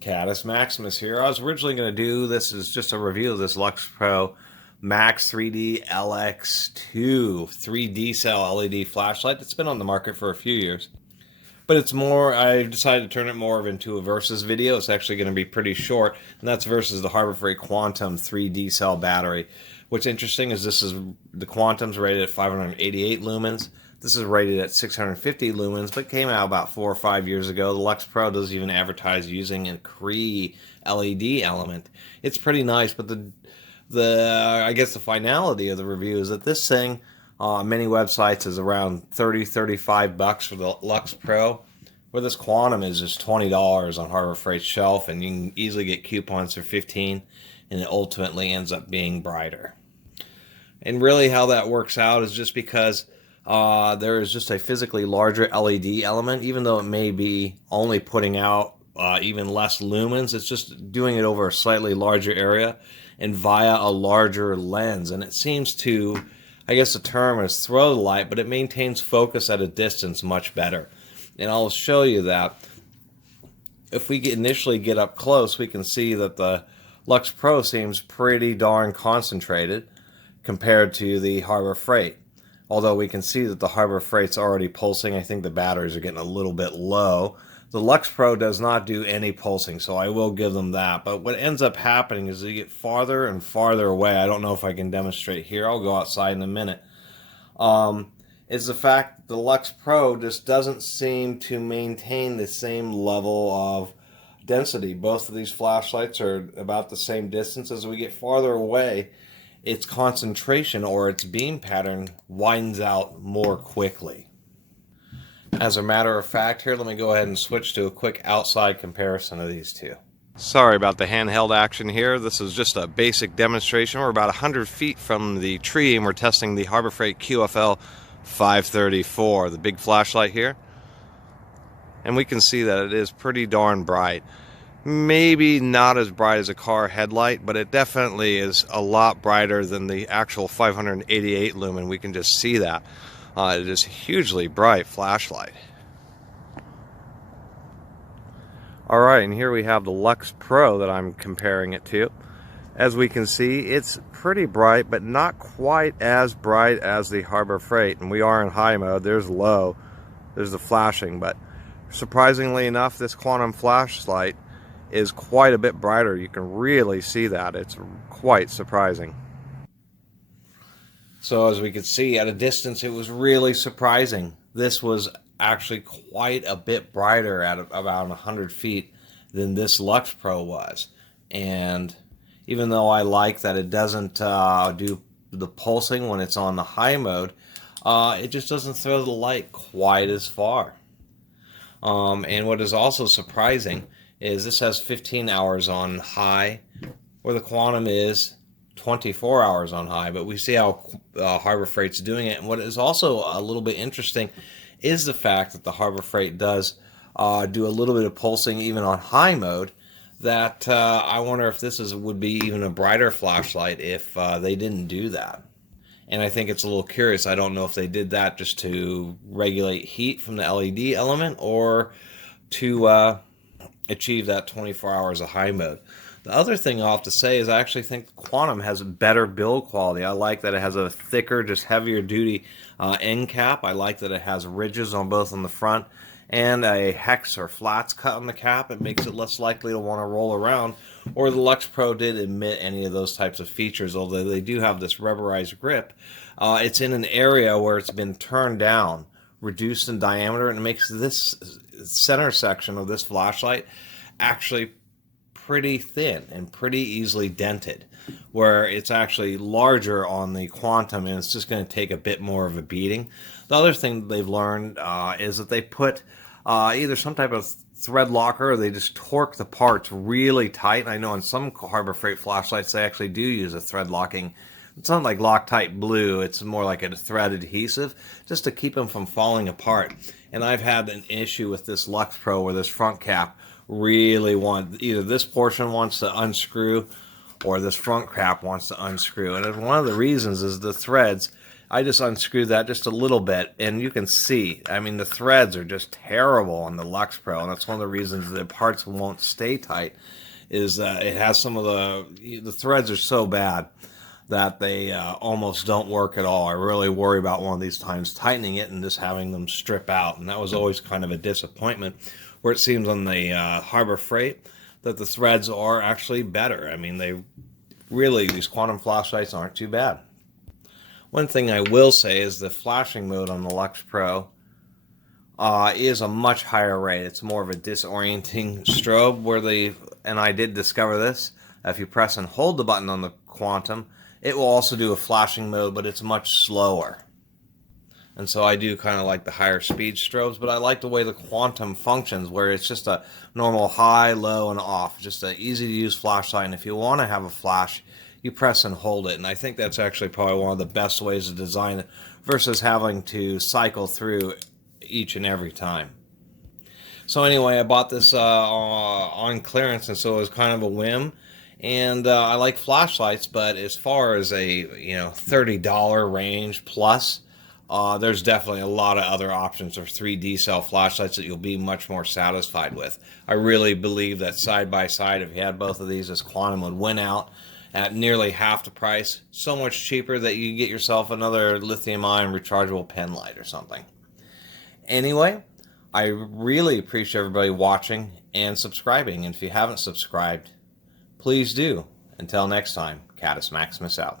Catus Maximus here. I was originally going to do this as just a review of this luxpro Max 3D LX2 3D cell LED flashlight. It's been on the market for a few years, but it's more, I decided to turn it more into a versus video. It's actually going to be pretty short, and that's versus the Harbor Freight Quantum 3D cell battery. What's interesting is the Quantum's rated at 588 lumens. This is rated at 650 lumens, but came out about 4 or 5 years ago. The Lux Pro doesn't even advertise using a Cree LED element. It's pretty nice, but I guess the finality of the review is that this thing, many websites, is around $30-35 for the Lux Pro, where this Quantum is just $20 on Harbor Freight's shelf, and you can easily get coupons for $15, and it ultimately ends up being brighter. And really how that works out is just because there is just a physically larger LED element, even though it may be only putting out even less lumens. It's just doing it over a slightly larger area and via a larger lens. And it seems to, I guess the term is throw the light, but it maintains focus at a distance much better. And I'll show you that. If we initially get up close, we can see that the Lux Pro seems pretty darn concentrated compared to the Harbor Freight. Although we can see that the Harbor Freight's already pulsing. I think the batteries are getting a little bit low. The Lux Pro does not do any pulsing, so I will give them that. But what ends up happening is you get farther and farther away. I don't know if I can demonstrate here. I'll go outside in a minute. Is the fact that the Lux Pro just doesn't seem to maintain the same level of density. Both of these flashlights are about the same distance. As we get farther away, its concentration or its beam pattern widens out more quickly. As a matter of fact, here, let me go ahead and switch to a quick outside comparison of these two. Sorry about the handheld action here. This is just a basic demonstration. We're about 100 feet from the tree and we're testing the Harbor Freight QFL 534, the big flashlight here. And we can see that it is pretty darn bright. Maybe not as bright as a car headlight, but it definitely is a lot brighter than the actual 588 lumen. We can just see that. It is a hugely bright flashlight. Alright, and here we have the Lux Pro that I'm comparing it to. As we can see, it's pretty bright, but not quite as bright as the Harbor Freight. And we are in high mode. There's low. There's the flashing, but surprisingly enough, this Quantum flashlight is quite a bit brighter. You can really see that. It's quite surprising. So as we could see at a distance, it was really surprising. This was actually quite a bit brighter at about 100 feet than this Lux Pro was. And even though I like that it doesn't do the pulsing when it's on the high mode, it just doesn't throw the light quite as far. And what is also surprising is this has 15 hours on high, where the Quantum is 24 hours on high. But we see how Harbor Freight's doing it. And what is also a little bit interesting is the fact that the Harbor Freight does do a little bit of pulsing even on high mode. That I wonder if this would be even a brighter flashlight if they didn't do that. And I think it's a little curious. I don't know if they did that just to regulate heat from the LED element or to achieve that 24 hours of high mode. The other thing I'll have to say is I actually think the Quantum has a better build quality. I like that it has a thicker, just heavier duty end cap. I like that it has ridges on both on the front and a hex or flats cut on the cap. It makes it less likely to want to roll around, or the Lux Pro did admit any of those types of features, although they do have this rubberized grip. It's in an area where it's been turned down, reduced in diameter, and it makes this center section of this flashlight actually pretty thin and pretty easily dented, where it's actually larger on the Quantum and it's just going to take a bit more of a beating. The other thing they've learned is that they put either some type of thread locker or they just torque the parts really tight. I know in some Harbor Freight flashlights they actually do use a thread locking. It's not like Loctite Blue, it's more like a thread adhesive just to keep them from falling apart. And I've had an issue with this Lux Pro where this front cap really either this portion wants to unscrew or this front cap wants to unscrew. And one of the reasons is the threads I just unscrewed that just a little bit, and you can see, I mean, the threads are just terrible on the luxpro, and that's one of the reasons the parts won't stay tight, is that it has some of the threads are so bad that they almost don't work at all. I really worry about one of these times tightening it and just having them strip out, and that was always kind of a disappointment, where it seems on the Harbor Freight that the threads are actually better. I mean, these quantum flashlights aren't too bad. One thing I will say is the flashing mode on the Lux Pro is a much higher rate. It's more of a disorienting strobe and I did discover this, if you press and hold the button on the quantum, it will also do a flashing mode, but it's much slower. And so I do kind of like the higher speed strobes, but I like the way the quantum functions, where it's just a normal high, low, and off. Just an easy to use flashlight, and if you want to have a flash, you press and hold it, and I think that's actually probably one of the best ways to design it versus having to cycle through each and every time. So anyway, I bought this on clearance, and so it was kind of a whim. And I like flashlights, but as far as a $30 range plus, there's definitely a lot of other options of 3D cell flashlights that you'll be much more satisfied with. I really believe that side by side, if you had both of these, this quantum would win out at nearly half the price, so much cheaper that you can get yourself another lithium-ion rechargeable pen light or something. Anyway, I really appreciate everybody watching and subscribing, and if you haven't subscribed, please do. Until next time, Catus Maximus out.